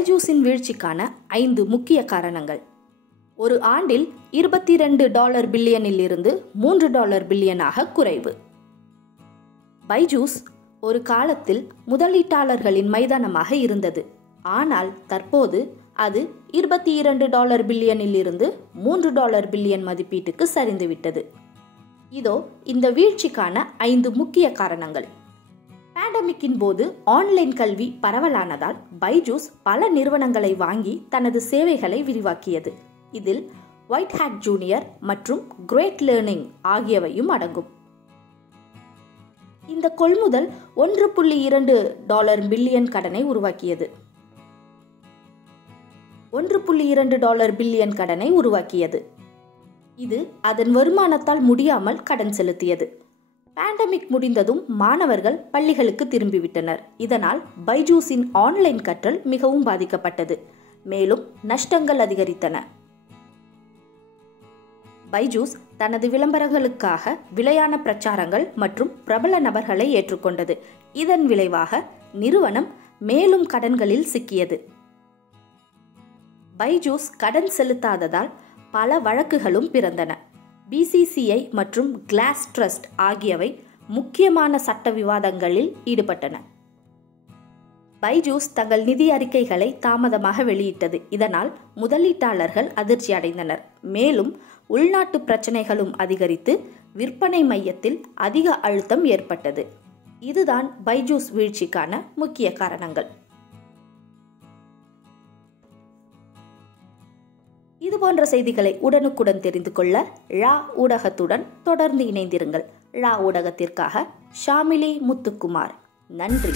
பைஜூஸின் வீழ்ச்சிக்கான 5 முக்கிய காரணங்கள். ஒரு ஆண்டில் $22 பில்லியனில் இருந்து $3 பில்லியனாக குறைவு. பைஜூஸ் ஒரு காலத்தில் முதலீட்டாளர்களின் மைதானமாக இருந்தது. ஆனால் தற்போது அது $22 பில்லியனில் இருந்து $3 பில்லியன் மதிப்பீட்டுக்கு சரிந்துவிட்டது. இதோ இந்த வீழ்ச்சிக்கான 5 முக்கிய காரணங்கள். பேண்டமிக்கின் போது ஆன்லைன் கல்வி பரவலானதால் பைஜூஸ் பல நிறுவனங்களை வாங்கி தனது சேவைகளை விரிவாக்கியது. இதில் ஒயிட் ஹேட் ஜூனியர் மற்றும் கிரேட் லேர்னிங் ஆகியவையும் அடங்கும். இந்த கொள்முதல் $1.2 பில்லியன் கடனை உருவாக்கியது. $1.2 பில்லியன் கடனை உருவாக்கியது. இது அதன் வருமானத்தால் முடியாமல் கடன் செலுத்தியது. பேண்டமிக் முடிந்ததும் மாணவர்கள் பள்ளிகளுக்கு திரும்பிவிட்டனர். இதனால் பைஜூஸின் ஆன்லைன் கற்றல் மிகவும் பாதிக்கப்பட்டது. மேலும் நஷ்டங்கள் அதிகரித்தன. பைஜூஸ் தனது விளம்பரங்களுக்காக விலையான பிரச்சாரங்கள் மற்றும் பிரபல நபர்களை ஏற்றுக்கொண்டது. இதன் விளைவாக நிறுவனம் மேலும் கடன்களில் சிக்கியது. பைஜூஸ் கடன் செலுத்தாததால் பல வழக்குகளும் பிறந்தன. BCCI மற்றும் கிளாஸ் ட்ரஸ்ட் ஆகியவை முக்கியமான சட்ட விவாதங்களில் ஈடுபட்டன. பைஜூஸ் தங்கள் நிதி அறிக்கைகளை தாமதமாக வெளியிட்டது. இதனால் முதலீட்டாளர்கள் அதிர்ச்சி அடைந்தனர். மேலும் உள்நாட்டு பிரச்சனைகளும் அதிகரித்து விற்பனை மையத்தில் அதிக அழுத்தம் ஏற்பட்டது. இதுதான் பைஜூஸ் வீழ்ச்சிக்கான முக்கிய காரணங்கள். இதுபோன்ற செய்திகளை உடனுக்குடன் தெரிந்து கொள்ள ழா ஊடகத்துடன் தொடர்ந்து இணைந்திருங்கள். ழா ஊடகத்திற்காக ஷாமிலி முத்துக்குமார். நன்றி.